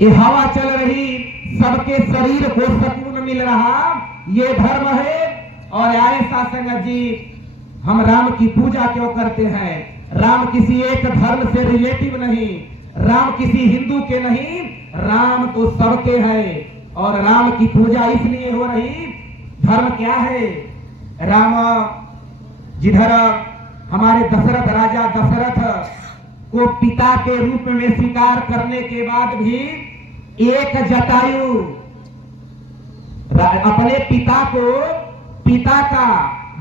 ये हवा चल रही, सबके शरीर को सुकून मिल रहा, ये धर्म है। और आए साथ संगत जी, हम राम की पूजा क्यों करते हैं? राम किसी एक धर्म से रिलेटिव नहीं, राम किसी हिंदू के नहीं, राम तो सबके हैं। और राम की पूजा इसलिए हो रही, धर्म क्या है? राम जिधर हमारे दशरथ राजा दशरथ को पिता के रूप में स्वीकार करने के बाद भी एक जटायु अपने पिता को पिता का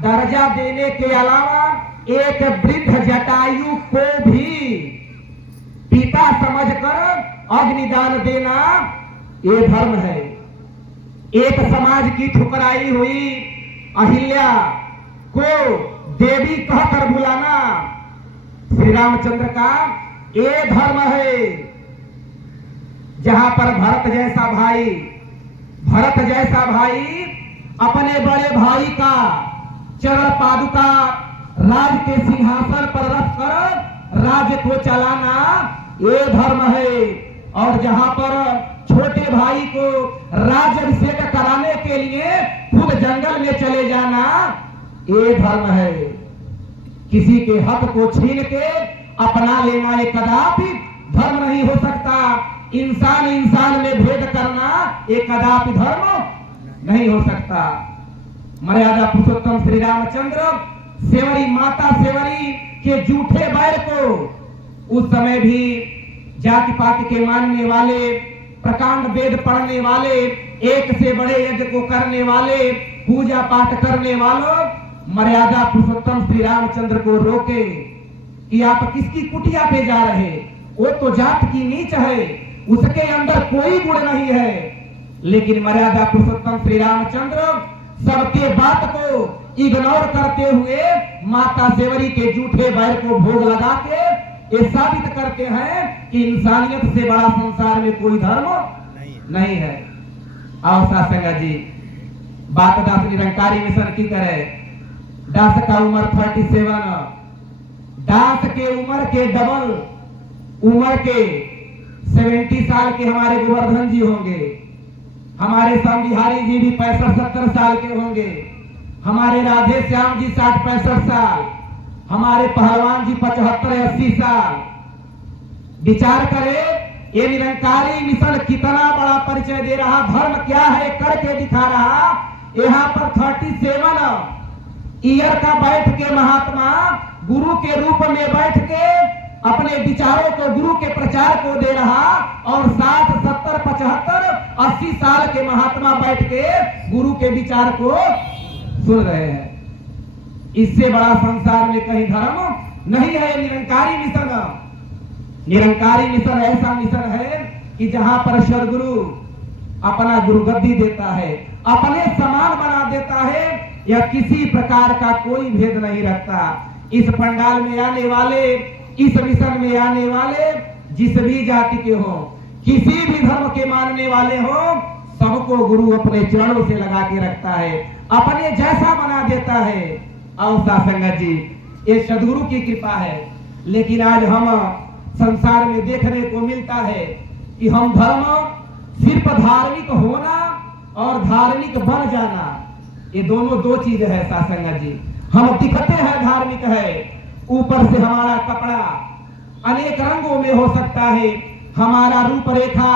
दर्जा देने के अलावा एक वृद्ध जटायु को भी पिता समझकर अग्निदान देना, ये धर्म है। एक समाज की ठुकराई हुई अहिल्या को देवी कहकर बुलाना श्री रामचंद्र का ये धर्म है। जहां पर भरत जैसा भाई अपने बड़े भाई का चरण पादुका राज के सिंहासन पर रखकर राज्य को चलाना, ये धर्म है। और जहां पर छोटे भाई को राज्याभिषेक कराने के लिए खुद जंगल में चले जाना, ये धर्म है। किसी के हक को छीन के अपना लेना ये कदापि धर्म नहीं हो सकता। इंसान इंसान में भेद करना ये कदापि धर्म नहीं हो सकता। मर्यादा पुरुषोत्तम श्री रामचंद्र सेवरी माता सेवरी के जूठे बैर को उस समय भी जाति पाति के मानने वाले, प्रकांड वेद पढ़ने वाले, एक से बड़े यज्ञ को करने वाले, पूजा पाठ करने वालों मर्यादा पुरुषोत्तम श्री रामचंद्र को रोके कि आप किसकी कुटिया पे जा रहे? वो तो जात की नीच है, उसके अंदर कोई गुण नहीं है। लेकिन मर्यादा पुरुषोत्तम श्री रामचंद्र सबके बात को इग्नोर करते हुए माता सेवरी के जूठे बैर को भोग लगा के ये साबित करते हैं कि इंसानियत से बड़ा संसार में कोई धर्म नहीं है। आओ साथ संगत जी, बात दास निरंकारी मिशन की करे। दास का उम्र 37, दास के उम्र के डबल उम्र के 70 साल के हमारे गोवर्धन जी होंगे। हमारे श्याम बिहारी जी भी 65-70 साल के होंगे। हमारे राधे श्याम जी 60-65 साल। हमारे पहलवान जी 75-80 साल। विचार करें, ये निरंकारी मिशन कितना बड़ा परिचय दे रहा, धर्म क्या है करके दिखा रहा। यहाँ पर 37 ईयर का बैठ के महात्मा गुरु के रूप में बैठ के अपने विचारों को, गुरु के प्रचार को दे रहा। और 60, 70, 75, 80 साल के महात्मा बैठ के गुरु के विचार को सुन रहे हैं। इससे बड़ा संसार में कहीं धर्म नहीं है। निरंकारी मिशन ऐसा मिशन है कि जहां पर सदगुरु अपना गुरुगद्दी देता है, अपने समान बना देता है, या किसी प्रकार का कोई भेद नहीं रखता। इस पंडाल में आने वाले, इस मिशन में आने वाले जिस भी जाति के हो, किसी भी धर्म के मानने वाले हो, सबको गुरु अपने चरणों से लगा के रखता है, अपने जैसा बना देता है। और संगत जी, ये सदगुरु की कृपा है। लेकिन आज हम संसार में देखने को मिलता है कि हम धर्म सिर्फ धार्मिक होना और धार्मिक बन जाना, ये दोनों दो चीज है संगत जी। हम दिखते हैं धार्मिक है, ऊपर से हमारा कपड़ा अनेक रंगों में हो सकता है, हमारा रूपरेखा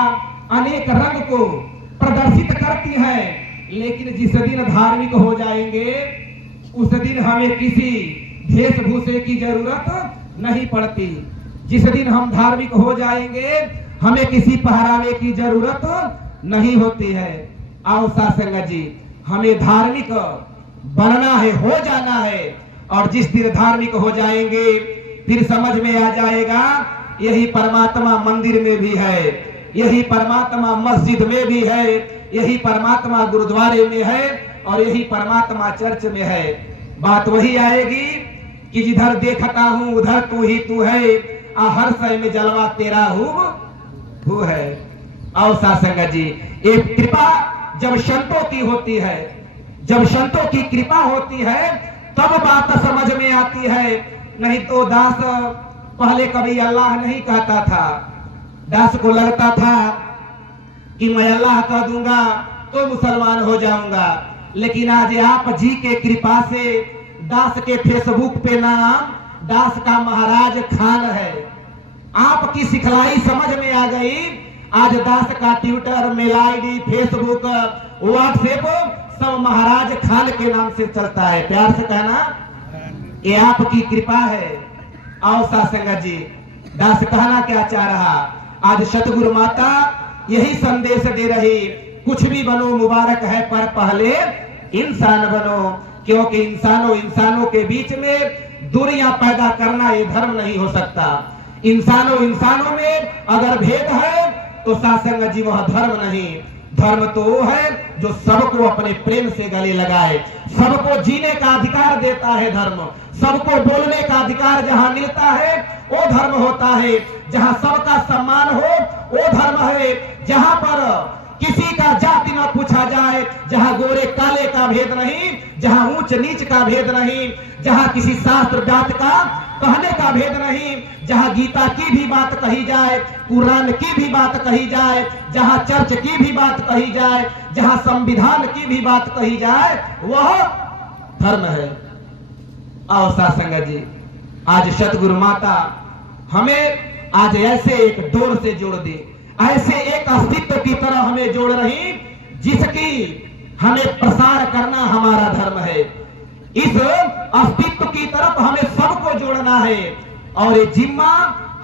अनेक रंग को प्रदर्शित करती है। लेकिन जिस दिन धार्मिक हो जाएंगे, उस दिन हमें किसी वेशभूषे की जरूरत नहीं पड़ती। जिस दिन हम धार्मिक हो जाएंगे, हमें किसी पहरावे की जरूरत नहीं होती है। आओ संगत जी, हमें धार्मिक बनना है, हो जाना है। और जिस दिन धार्मिक हो जाएंगे, फिर समझ में आ जाएगा यही परमात्मा मंदिर में भी है, यही परमात्मा मस्जिद में भी है, यही परमात्मा गुरुद्वारे में है, और यही परमात्मा चर्च में है। बात वही आएगी कि जिधर देखता हूं उधर तू ही तू है, हर शय में जलवा तेरा हूँ है। और संगत जी, एक कृपा जब संतों की होती है, जब संतों की कृपा होती है, तब बात समझ में आती है। नहीं तो दास पहले कभी अल्लाह नहीं कहता था। दास को लगता था कि मैं अल्लाह कह दूंगा तो मुसलमान हो जाऊंगा, लेकिन आज आप जी के कृपा से दास के फेसबुक पे नाम दास का महाराज खान है। आपकी सिखलाई समझ में आ गई। आज दास का Twitter, mail ID, Facebook, WhatsApp सब महाराज खान के नाम से चलता है। प्यार से कहना ये आपकी कृपा है। आओ सासंगा जी, दास कहना क्या चाह रहा, आज सतगुरु माता यही संदेश दे रही, कुछ भी बनो मुबारक है पर पहले इंसान बनो, क्योंकि इंसानों के बीच में दूरियां पैदा करना ये धर्म नहीं हो सकता। इंसानों में अगर भेद है तो सासंग जी वह धर्म नहीं। धर्म तो वो है जो सबको अपने प्रेम से गले लगाए, सबको जीने का अधिकार देता है धर्म, सबको बोलने का अधिकार जहां मिलता है वो धर्म होता है, जहां सबका सम्मान हो वो धर्म है, जहां पर किसी का जाति न पूछा जाए, जहां गोरे काले का भेद नहीं, जहां ऊंच नीच का भेद नहीं, जहां किसी शास्त्र जात का कहने का भेद नहीं, जहां गीता की भी बात कही जाए, कुरान की भी बात कही जाए, जहां चर्च की भी बात कही जाए, जहां संविधान की भी बात कही जाए, वह धर्म है। आओ सासंग जी, आज सतगुरु माता हमें आज ऐसे एक डोर से जोड़ दी, ऐसे एक अस्तित्व की तरह हमें जोड़ रही जिसकी हमें प्रसार करना हमारा धर्म है। इस अस्तित्व की तरफ हमें सबको जोड़ना है और ये जिम्मा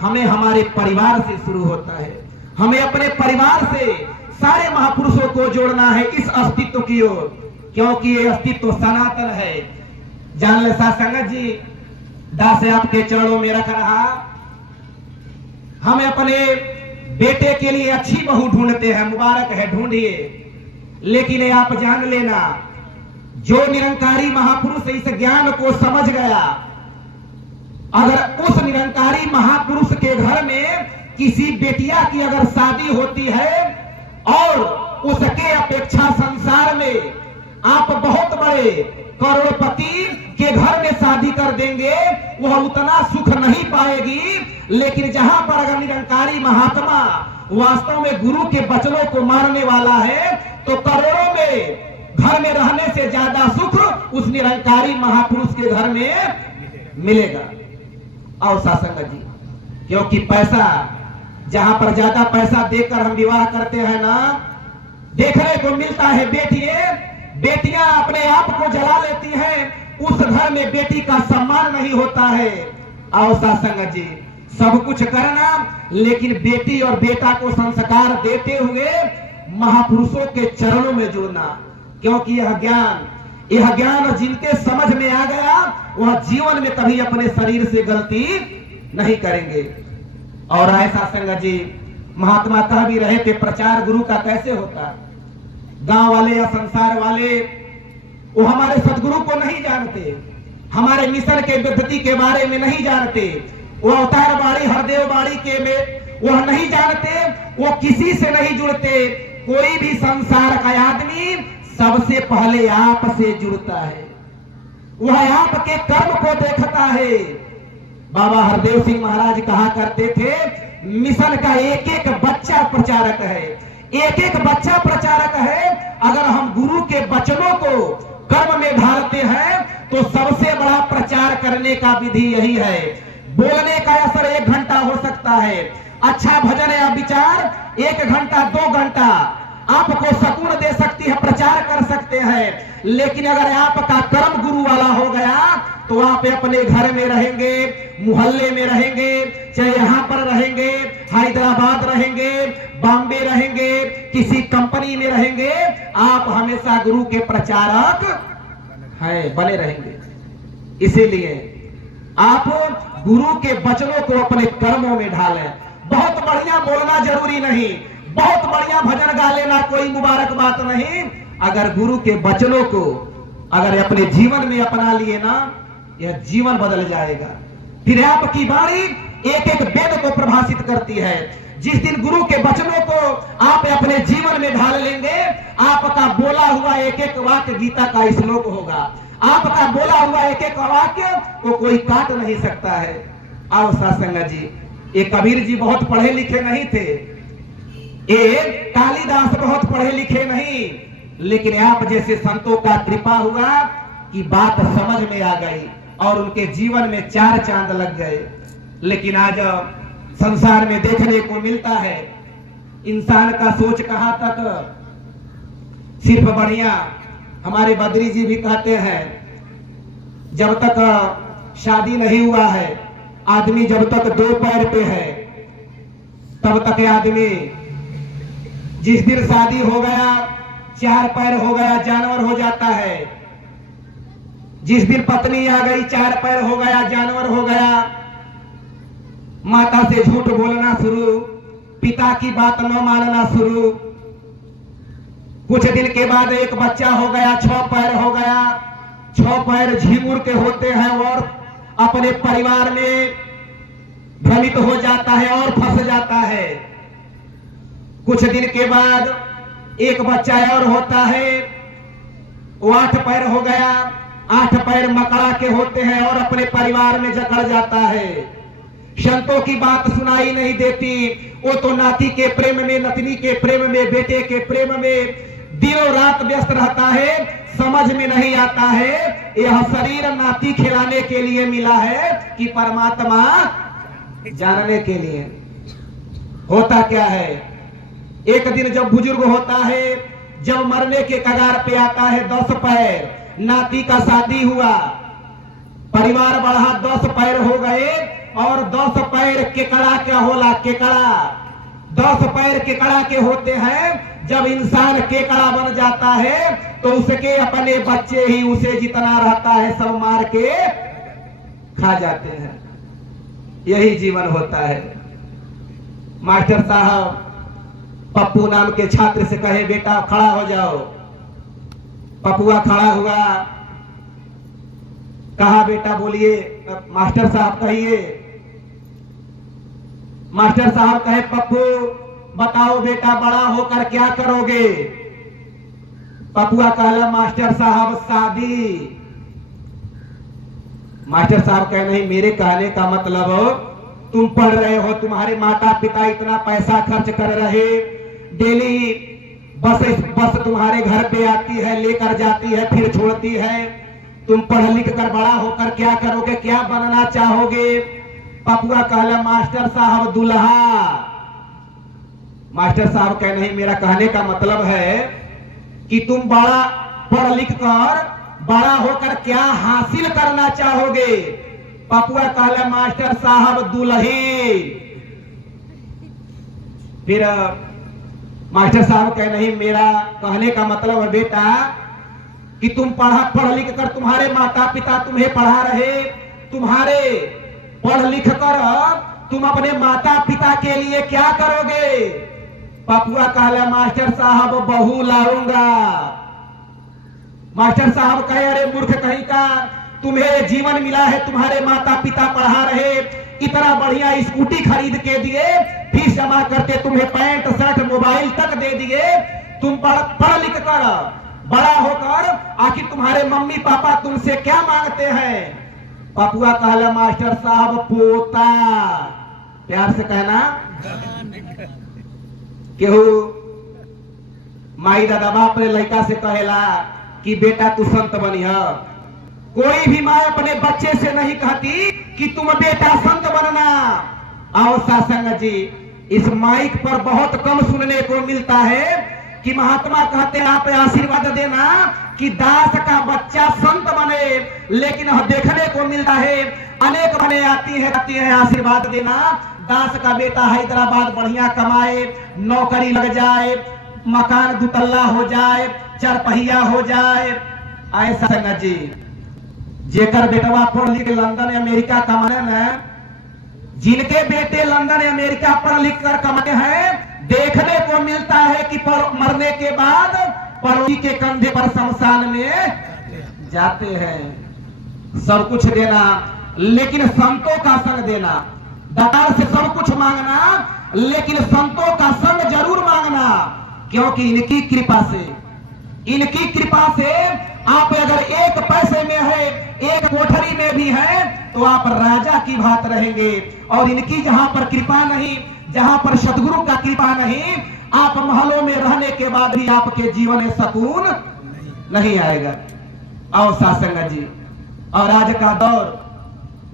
हमें हमारे परिवार से शुरू होता है। हमें अपने परिवार से सारे महापुरुषों को जोड़ना है इस अस्तित्व की ओर, क्योंकि ये अस्तित्व सनातन है। जान ले सासंगत जी, दास आपके चरणों में रख रहा, हमें अपने बेटे के लिए अच्छी बहू ढूंढते हैं, मुबारक है ढूंढिए, लेकिन ये आप जान लेना जो निरंकारी महापुरुष इस ज्ञान को समझ गया, अगर उस निरंकारी महापुरुष के घर में किसी बेटिया की अगर शादी होती है और उसके अपेक्षा संसार में आप बहुत बड़े करोड़पति के घर में शादी कर देंगे, वह उतना सुख नहीं पाएगी। लेकिन जहां पर अगर निरंकारी महात्मा वास्तव में गुरु के वचनों को मानने वाला है तो करोड़ों में घर में रहने से ज्यादा सुख उस निरंकारी महापुरुष के घर में मिलेगा। और शासक जी, क्योंकि पैसा, जहां पर ज्यादा पैसा देकर हम विवाह करते हैं ना, देखने को मिलता है बेटियां अपने आप को जला लेती हैं, उस घर में बेटी का सम्मान नहीं होता है। और शासक जी, सब कुछ करना लेकिन बेटी और बेटा को संस्कार देते हुए महापुरुषों के चरणों में जुड़ना, क्योंकि यह ज्ञान जिनके समझ में आ गया वह जीवन में कभी अपने शरीर से गलती नहीं करेंगे। और ऐसा संगत जी, महात्मा कह भी रहे थे प्रचार गुरु का कैसे होता। गांव वाले या संसार वाले वो हमारे सदगुरु को नहीं जानते, हमारे मिशन के पद्धति के बारे में नहीं जानते, वो अवतार बाड़ी हरदेव बाड़ी के में वह नहीं जानते, वो किसी से नहीं जुड़ते। कोई भी संसार का आदमी सबसे पहले आप से जुड़ता है, वह आपके कर्म को देखता है। बाबा हरदेव सिंह महाराज कहा करते थे, मिशन का एक एक बच्चा प्रचारक है, एक एक बच्चा प्रचारक है। अगर हम गुरु के वचनों को कर्म में ढालते हैं तो सबसे बड़ा प्रचार करने का विधि यही है। बोलने का असर 1 घंटा हो सकता है, अच्छा भजन या विचार 1 घंटा 2 घंटा आपको सुकून दे सकती है, प्रचार कर सकते हैं। लेकिन अगर आपका कर्म गुरु वाला हो गया तो आप अपने घर में रहेंगे, मोहल्ले में रहेंगे, चाहे यहाँ पर रहेंगे, हैदराबाद रहेंगे, बॉम्बे रहेंगे, किसी कंपनी में रहेंगे, आप हमेशा गुरु के प्रचारक हैं, बने रहेंगे। इसीलिए आप गुरु के वचनों को अपने कर्मों में ढालें। बहुत बढ़िया बोलना जरूरी नहीं, बहुत बढ़िया भजन गा लेना कोई मुबारक बात नहीं। अगर गुरु के वचनों को अगर अपने जीवन में अपना लिए ना, यह जीवन बदल जाएगा। फिर आपकी वाणी एक एक वेद को प्रभाषित करती है। जिस दिन गुरु के वचनों को आप अपने जीवन में ढाल लेंगे, आपका बोला हुआ एक एक वाक्य गीता का श्लोक होगा, आपका बोला हुआ एक एक वाक्य को कोई काट नहीं सकता है। आओ सासंग जी, ये कबीर जी बहुत पढ़े लिखे नहीं थे, ये कालिदास बहुत पढ़े लिखे नहीं, लेकिन आप जैसे संतों का कृपा हुआ कि बात समझ में आ गई और उनके जीवन में 4 चांद लग गए। लेकिन आज संसार में देखने को मिलता है इंसान का सोच कहां तक, सिर्फ बढ़िया। हमारे बद्री जी भी कहते हैं जब तक शादी नहीं हुआ है, आदमी जब तक 2 पैर पे है तब तक आदमी, जिस दिन शादी हो गया 4 पैर हो गया जानवर हो जाता है। जिस दिन पत्नी आ गई 4 पैर हो गया जानवर हो गया। माता से झूठ बोलना शुरू, पिता की बात न मानना शुरू। कुछ दिन के बाद एक बच्चा हो गया, 6 पैर हो गया। 6 पैर झिमुर के होते हैं और अपने परिवार में भ्रमित हो जाता है और फंस जाता है। कुछ दिन के बाद एक बच्चा और होता है, वो 8 पैर हो गया। 8 पैर मकड़ा के होते हैं और अपने परिवार में जकड़ जाता है। संतों की बात सुनाई नहीं देती, वो तो नाती के प्रेम में, नतनी के प्रेम में, बेटे के प्रेम में दिनों रात व्यस्त रहता है। समझ में नहीं आता है यह शरीर नाती खिलाने के लिए मिला है कि परमात्मा जानने के लिए। होता क्या है, एक दिन जब बुजुर्ग होता है, जब मरने के कगार पे आता है, 10 पैर, नाती का शादी हुआ, परिवार बढ़ा, 10 पैर हो गए और 10 पैर केकड़ा क्या होला, केकड़ा 10 पैर केकड़ा के होते हैं। जब इंसान केकड़ा बन जाता है तो उसके अपने बच्चे ही उसे जितना रहता है सब मार के खा जाते हैं। यही जीवन होता है। मास्टर साहब पप्पू नाम के छात्र से कहे बेटा खड़ा हो जाओ। पप्पुआ खड़ा हुआ, कहा बेटा बोलिए। मास्टर साहब कहिए। मास्टर साहब कहे पप्पू बताओ बेटा बड़ा होकर क्या करोगे। पप्पुआ कहला मास्टर साहब शादी। मास्टर साहब कहे नहीं, मेरे कहने का मतलब तुम पढ़ रहे हो, तुम्हारे माता पिता इतना पैसा खर्च कर रहे, डेली बस तुम्हारे घर पे आती है, लेकर जाती है, फिर छोड़ती है। तुम पढ़ लिख कर बड़ा होकर क्या करोगे, क्या बनना चाहोगे। पप्पुआ कहला मास्टर साहब दुल्हा। मास्टर साहब कहे नहीं, मेरा कहने का मतलब है कि तुम बड़ा पढ़ लिख कर बड़ा होकर क्या हासिल करना चाहोगे। पप्पुआ कहला मास्टर साहब दुल्ही। फिर मास्टर साहब कहे नहीं, मेरा कहने का मतलब है बेटा कि तुम पढ़ लिख कर, तुम्हारे माता पिता तुम्हें पढ़ा रहे, तुम्हारे पढ़ लिख कर तुम अपने माता पिता के लिए क्या करोगे। पप्पुआ कहला मास्टर साहब बहू लाऊंगा। मास्टर साहब कहे अरे मूर्ख कहीं का, तुम्हें जीवन मिला है, तुम्हारे माता पिता पढ़ा रहे, इतना बढ़िया स्कूटी खरीद के दिए, फीस जमा करते तुम्हें पैंट शर्ट मोबाइल तक दे दिए। तुम पढ़ लिख कर बड़ा होकर आखिर तुम्हारे मम्मी पापा तुमसे क्या मांगते हैं। पप्पुआ कहला मास्टर साहब पोता। प्यार से कहना। केहू माई दादा बाप ने लड़का से कहेला कि बेटा तू संत बनिह। कोई भी माँ अपने बच्चे से नहीं कहती कि तुम बेटा संत बनना। आओ सासंग जी, इस माइक पर बहुत कम सुनने को मिलता है कि महात्मा कहते हैं आप आशीर्वाद देना कि दास का बच्चा संत बने, लेकिन देखने को मिलता है अनेक बने आती है आशीर्वाद देना दास का बेटा हैदराबाद बढ़िया कमाए, नौकरी लग जाए, मकान दुतल्ला हो जाए, 4 पहिया हो जाए। ऐसा संग जी जेकर बेटवा पढ़ लिख लंदन अमेरिका कमाने में, जिनके बेटे लंदन अमेरिका पढ़ लिख कर कमाते हैं, देखने को मिलता है कि मरने के बाद पड़ोसी के कंधे पर शमशान में जाते हैं। सब कुछ देना, लेकिन संतों का संग देना। दातार से सब कुछ मांगना, लेकिन संतों का संग जरूर मांगना, क्योंकि इनकी कृपा से आप अगर 1 पैसे में है, 1 कोठरी में भी है, तो आप राजा की बात रहेंगे। और इनकी जहां पर कृपा नहीं, जहां पर सदगुरु का कृपा नहीं, आप महलों में रहने के बाद भी आपके जीवन में सुकून नहीं आएगा। और साथ संगत जी, और आज का दौर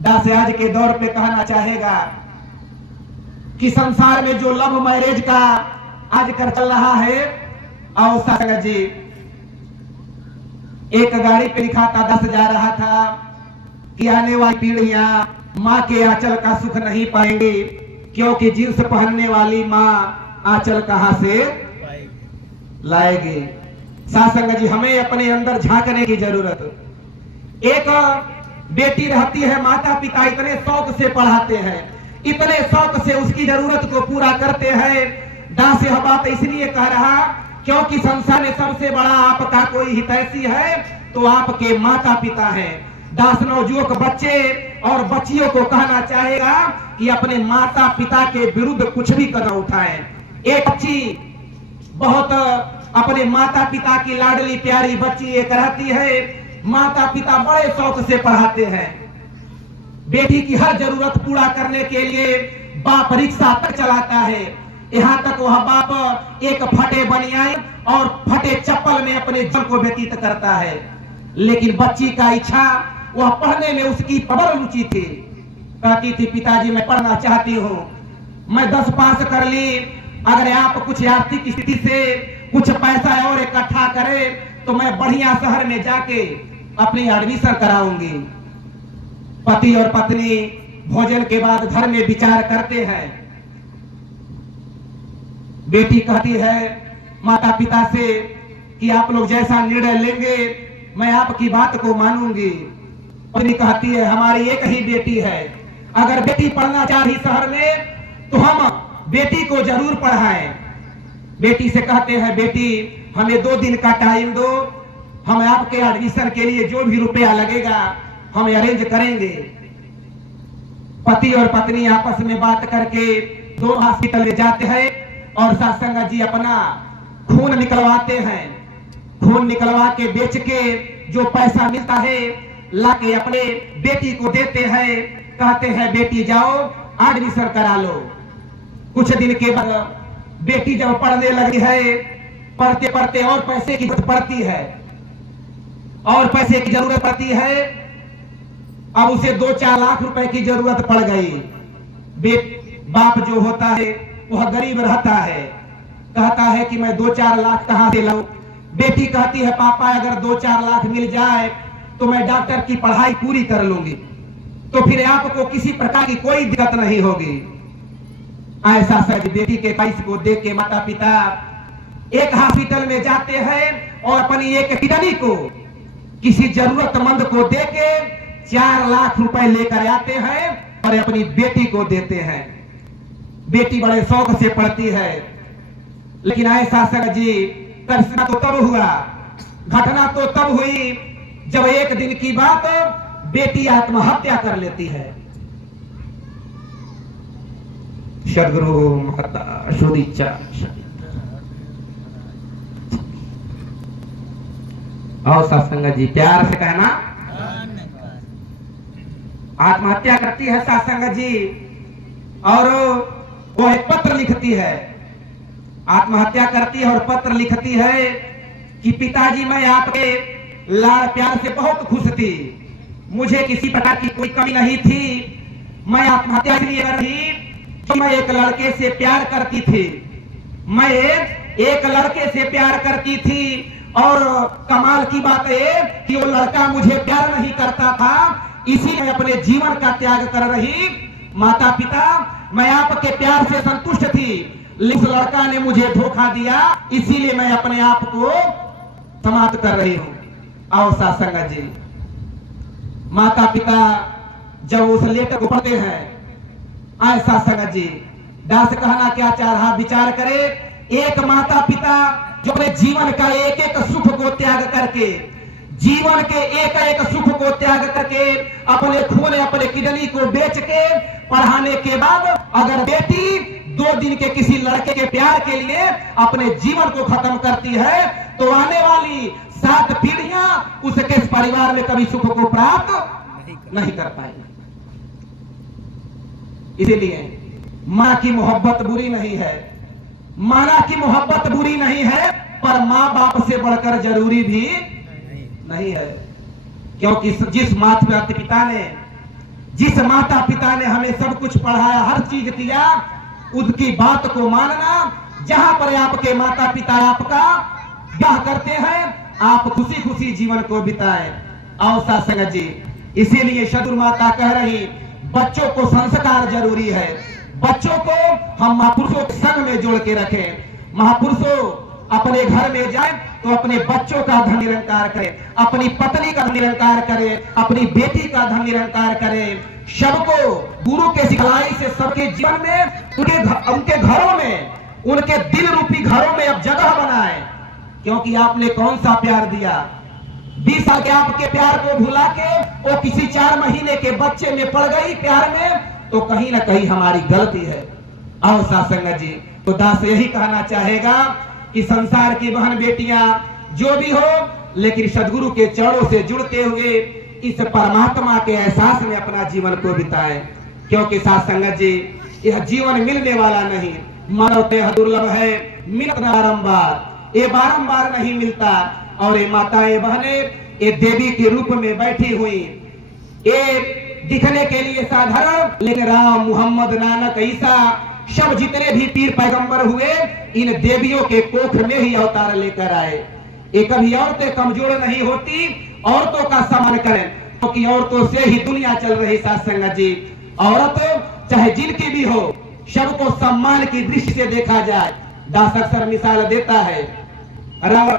दास आज के दौर पे कहना चाहेगा कि संसार में जो लव मैरिज का आजकल चल रहा है, और साथ संगत जी, एक गाड़ी पे लिखा था, दस जा रहा था कि आने वाली पीढ़ियां माँ के आंचल का सुख नहीं पाएंगे, क्योंकि जींस पहनने वाली माँ आंचल कहां से लाएगी। साथ संगत जी, हमें अपने अंदर झांकने की जरूरत। एक बेटी रहती है, माता पिता इतने शौक से पढ़ाते हैं, इतने शौक से उसकी जरूरत को पूरा करते हैं। दास यह बात इसलिए कह रहा क्योंकि संसार में सबसे बड़ा आपका कोई हितैषी है तो आपके माता पिता हैं। दास नवजुवक बच्चे और बच्चियों को कहना चाहेगा कि अपने माता पिता के विरुद्ध कुछ भी कदम उठाएं। एक बच्ची बहुत अपने माता पिता की लाडली प्यारी बच्ची एक रहती है, माता पिता बड़े शौक से पढ़ाते हैं। बेटी की हर जरूरत पूरा करने के लिए बाप रिक्शा तक चलाता है, यहाँ तक वह बाप एक फटे बनियान और फटे चप्पल में अपने जीवन को व्यतीत करता है। लेकिन बच्ची का इच्छा, वह पढ़ने में उसकी प्रबल रुचि थी। कहती थी, पिताजी मैं पढ़ना चाहती हूँ, मैं 10 पास कर ली, अगर आप कुछ आर्थिक स्थिति से कुछ पैसा और इकट्ठा करें तो मैं बढ़िया शहर में जाके अपनी एडमिशन कराऊंगी। पति और पत्नी भोजन के बाद घर में विचार करते हैं। बेटी कहती है माता पिता से कि आप लोग जैसा निर्णय लेंगे मैं आपकी बात को मानूंगी। पत्नी कहती है हमारी एक ही बेटी है, अगर बेटी पढ़ना चाह रही शहर में तो हम बेटी को जरूर पढ़ाएं। बेटी से कहते हैं बेटी हमें 2 दिन का टाइम दो, हम आपके एडमिशन के लिए जो भी रुपया लगेगा हम अरेंज करेंगे। पति और पत्नी आपस में बात करके 2 हॉस्पिटल में जाते हैं और साथ संगत जी अपना खून निकलवाते हैं। खून निकलवा के बेच के जो पैसा मिलता है लाके अपने बेटी को देते हैं। कहते हैं बेटी जाओ एडमिशन करा लो। कुछ दिन के बाद बेटी जब पढ़ने लगी है, पढ़ते पढ़ते और पैसे की जरूरत पड़ती है, और पैसे की जरूरत पड़ती है। अब उसे 2-4 लाख रुपए की जरूरत पड़ गई। बाप जो होता है वह गरीब रहता है, कहता है कि मैं 2-4 लाख कहां से लाऊं। बेटी कहती है पापा अगर 2-4 लाख मिल जाए तो मैं डॉक्टर की पढ़ाई पूरी कर लूंगी, तो फिर आपको किसी प्रकार की कोई दिक्कत नहीं होगी। ऐसा सच बेटी के पैसे को देख के माता पिता एक हॉस्पिटल में जाते हैं और अपनी एक किडनी को किसी जरूरतमंद को देके 4 लाख रुपए लेकर आते हैं और अपनी बेटी को देते हैं। बेटी बड़े शौक से पढ़ती है, लेकिन ऐसा सर जी घटना तो तब हुआ, घटना तो तब हुई जब एक दिन की बात बेटी आत्महत्या कर लेती है। सदगुरु माता सुदीक्षा और सत्संग जी प्यार से कहना, आत्महत्या करती है सत्संग जी, और वो एक पत्र लिखती है, आत्महत्या करती है और पत्र लिखती है कि पिताजी मैं आपके लाड़ प्यार से बहुत खुश थी, मुझे किसी प्रकार की कोई कमी नहीं थी। मैं आत्महत्या इसलिए कर रही कि मैं एक लड़के से प्यार करती थी, मैं एक लड़के से प्यार करती थी, और कमाल की बात है कि वो लड़का मुझे प्यार नहीं करता था, इसी में अपने जीवन का त्याग कर रही। माता पिता मैं आपके प्यार से संतुष्ट थी, लेकिन उस लड़का ने मुझे धोखा दिया, इसीलिए मैं अपने आप को समाप्त कर रही हूं। आओ सत्संग जी, माता पिता जब उस लेटर को पढ़ते हैं, ऐसा संगत जी दास कहना क्या चाह रहा विचार करे। एक माता पिता जो अपने जीवन का एक एक सुख को त्याग करके, जीवन के एक एक सुख को त्याग करके अपने खून अपने किडनी को बेच के पढ़ाने के बाद अगर बेटी 2 दिन के किसी लड़के के प्यार के लिए अपने जीवन को खत्म करती है तो आने वाली 7 पीढ़ियां उसके इस परिवार में कभी सुख को प्राप्त नहीं कर पाएगी। इसीलिए मां की मोहब्बत बुरी नहीं है, माना कि मोहब्बत बुरी नहीं है, पर माँ बाप से बढ़कर जरूरी भी नहीं है। क्योंकि जिस माता पिता ने हमें सब कुछ पढ़ाया, हर चीज किया, उसकी बात को मानना। जहां पर आपके माता पिता आपका ब्याह करते हैं, आप खुशी खुशी जीवन को बिताएं। आओ साथ संगत जी, इसीलिए सदगुरु माता कह रही, बच्चों को संस्कार जरूरी है। बच्चों को हम महापुरुषों के संग में जोड़ के रखें। महापुरुषों अपने घर में जाए तो अपने बच्चों का धन निरंकार करे, अपनी पत्नी का धन निरंकार करे, अपनी बेटी का धन निरंकार करे। सबको गुरु के सिखलाई से सबके जीवन में, उनके घरों में, उनके दिल रूपी घरों में अब जगह बनाए। क्योंकि आपने कौन सा प्यार दिया? 20 साल के आपके प्यार को भुला के वो किसी 4 महीने के बच्चे में पड़ गई प्यार में, तो कहीं ना कहीं हमारी गलती है। आओ साथ संगत जी, तो दास यही कहना चाहेगा कि संसार की बहन बेटियां जो भी हो, लेकिन सदगुरु के चरणों से जुड़ते हुए इस परमात्मा के एहसास में अपना जीवन को बिताएं। क्योंकि साथ संगत जी, यह जीवन मिलने वाला नहीं, मानवते दुर्लभ है, मिलत बारंबार, ये बारंबार नहीं मिलता। और ये माताएं बहनें ये देवी के रूप में बैठी हुई, ये दिखने के लिए साधारण, लेकिन राम, मोहम्मद, नानक, ईसा, सब जितने भी पीर पैगंबर हुए, इन देवियों के कोख में ही अवतार लेकर आए। ये कभी औरतें कमजोर नहीं होती, औरतों का सम्मान करें, क्योंकि औरतों से ही दुनिया चल रही। साथ संगत जी, औरत चाहे जिनकी भी हो, सबको सम्मान की दृष्टि से देखा जाए। दास अक्सर मिसाल देता है, रावण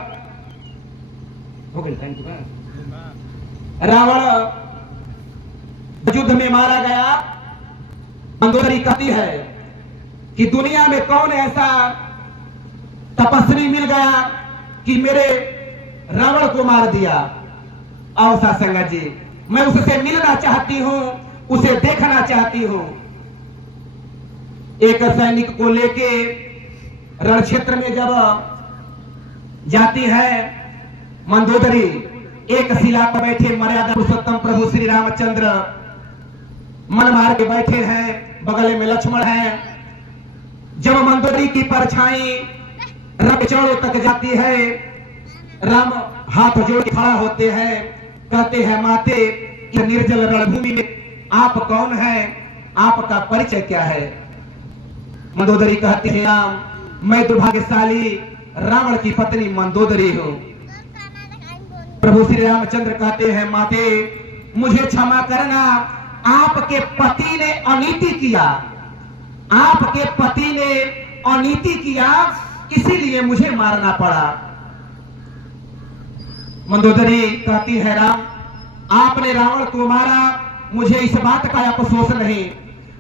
युद्ध में मारा गया। मंदोदरी कहती है कि दुनिया में कौन ऐसा तपस्वी मिल गया कि मेरे रावण को मार दिया। आओ साथ संगत जी, मैं उससे मिलना चाहती हूं, उसे देखना चाहती हूं। एक सैनिक को लेके रण क्षेत्र में जब जाती है मंदोदरी, एक शिला पर बैठे मर्यादा पुरुषोत्तम प्रभु श्री रामचंद्र मन मार के बैठे हैं, बगल में लक्ष्मण है। जब मंदोदरी की परछाई रब चौड़ों तक जाती है, राम हाथ जोड़ के खड़ा होते हैं, कहते हैं, माते, यह निर्जल रणभूमि में आप कौन है, आपका परिचय क्या है? मंदोदरी कहती है, राम, मैं दुर्भाग्यशाली रावण की पत्नी मंदोदरी हूं। प्रभु श्री रामचंद्र कहते हैं, माते, मुझे क्षमा करना, आपके पति ने अनीति किया, आपके पति ने अनीति किया, इसीलिए मुझे मारना पड़ा। मंदोदरी कहती है, राम, आपने रावण को मारा, मुझे इस बात का अफसोस नहीं,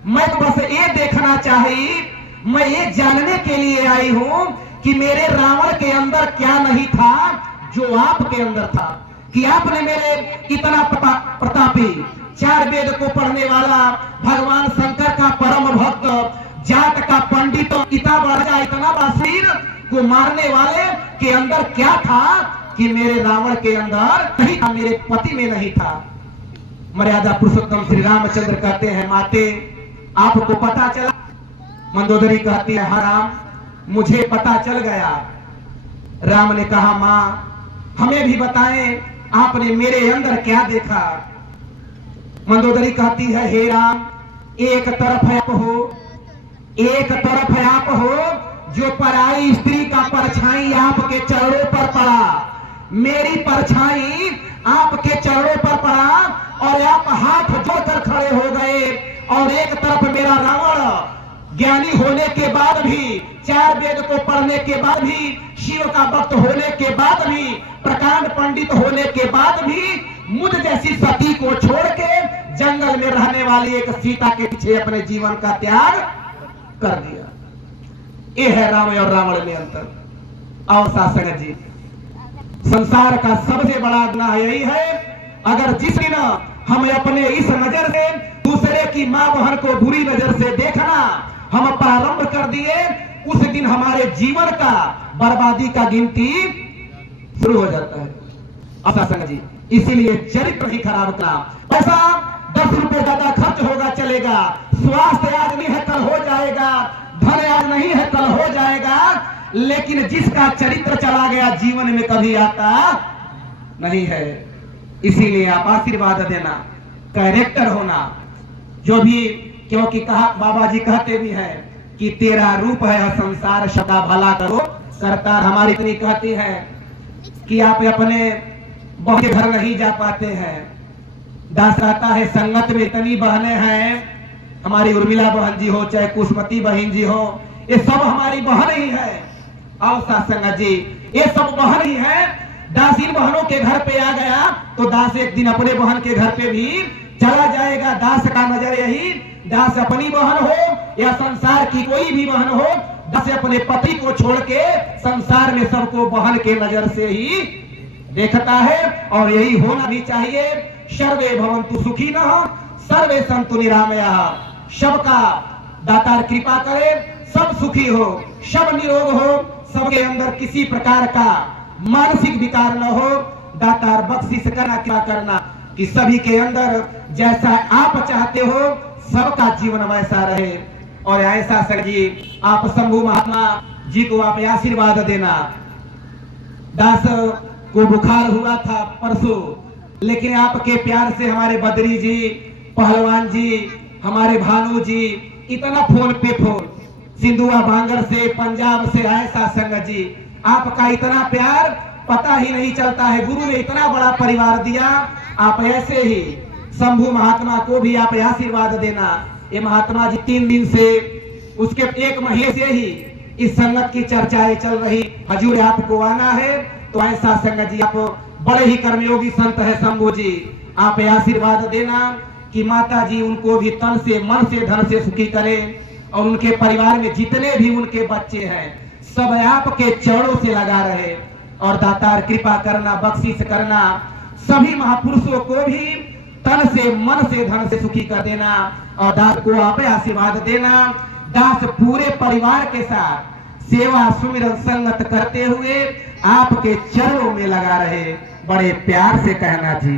मैं तो बस ये देखना चाहिए, मैं ये जानने के लिए आई हूं कि मेरे रावण के अंदर क्या नहीं था जो आपके अंदर था, कि आपने मेरे इतना प्रतापी, 4 वेद को पढ़ने वाला, भगवान शंकर का परम भक्त, जाट का पंडित, इतना बड़ा शरीर को मारने वाले के अंदर क्या था कि मेरे रावण के अंदर नहीं था, मेरे पति में नहीं था। मर्यादा पुरुषोत्तम श्री रामचंद्र कहते हैं, माते, आपको पता चला? मंदोदरी कहती है, हाँ राम, मुझे पता चल गया। राम ने कहा, मां, हमें भी बताएं, आपने मेरे अंदर क्या देखा? मंदोदरी कहती है, हे राम, एक तरफ आप हो, एक तरफ आप हो जो पराई स्त्री का परछाई आपके चरणों पर पड़ा, मेरी परछाई आपके चरणों पर पड़ा और आप हाथ जोड़कर खड़े हो गए। और एक तरफ मेरा रावण ज्ञानी होने के बाद भी, 4 वेद को पढ़ने के बाद भी, शिव का भक्त होने के बाद भी, प्रकांड पंडित होने के बाद भी, मुझ जैसी सती को छोड़ के जंगल में रहने वाली एक सीता के पीछे अपने जीवन का त्याग कर दिया। ये है राम और रावण में अंतर। और शासक जी, संसार का सबसे बड़ा गुनाह यही है, अगर जिस दिन हम अपने इस नजर से दूसरे की मां बहन को बुरी नजर से देखना हम प्रारंभ कर दिए, उस दिन हमारे जीवन का बर्बादी का गिनती शुरू हो जाता है। शासक जी, इसीलिए चरित्र ही खराब करना। पैसा 10 रुपए ज्यादा खर्च होगा चलेगा, स्वास्थ्य आज नहीं है कल हो जाएगा, धन आज नहीं है कल हो जाएगा, लेकिन जिसका चरित्र चला गया जीवन में कभी आता नहीं है। इसीलिए आप आशीर्वाद देना, कैरेक्टर होना, जो भी, क्योंकि कहा बाबा जी कहते भी हैं कि तेरा रूप है संसार सदा भला करो करता। हमारी इतनी कहती है कि आप अपने बहन के घर नहीं जा पाते हैं। दास कहता है संगत में इतनी बहनें हैं, हमारी उर्मिला बहन जी हो चाहे कुसुमती बहन जी हो, ये सब हमारी बहन ही है। और संगत जी ये सब बहन ही है। दास इन बहनों के घर पे आ गया तो दास एक दिन अपने बहन के घर पे भी चला जाएगा। दास का नजर यही, दास अपनी बहन हो या संसार की कोई भी बहन हो, दास अपने पति को छोड़ के संसार में सबको बहन के नजर से ही देखता है। और यही होना भी चाहिए। सर्वे भवन्तु सुखिनः सर्वे सन्तु निरामयाः। सबका दातार कृपा करे, सब सुखी हो, सब निरोग हो, सबके अंदर किसी प्रकार का मानसिक विकार न हो। दातार बख्शिश करना, क्या करना कि सभी के अंदर जैसा आप चाहते हो सबका जीवन वैसा रहे। और ऐसा सर जी आप शंभू महात्मा जी को आप आशीर्वाद देना। दास को बुखार हुआ था परसों, लेकिन आपके प्यार से हमारे बद्री जी, पहलवान जी, हमारे भानु जी, इतना फोन पे फोन, सिंधुआ बांगर से, पंजाब से, ऐसा संगत जी आपका इतना प्यार पता ही नहीं चलता है। गुरु ने इतना बड़ा परिवार दिया। आप ऐसे ही शंभू महात्मा को भी आप आशीर्वाद देना। ये महात्मा जी 3 दिन से, उसके 1 महीने से ही इस संगत की चर्चाएं चल रही। हजूर आपको आना है तो ऐसा संगत जी आप बड़े ही कर्मयोगी संत है शंभू जी, आप आशीर्वाद देना कि माता जी उनको भी तन से, मन से, धन से सुखी करे। और उनके परिवार में जितने भी उनके बच्चे हैं सब आपके चरणों से लगा रहे। और दातार कृपा करना, बख्शिश करना, सभी महापुरुषों को भी तन से, मन से, धन से सुखी कर देना। और दास को आप आशीर्वाद देना। दास पूरे परिवार के साथ सेवा सुमिरन संगत करते हुए आपके चरणों में लगा रहे। बड़े प्यार से कहना जी।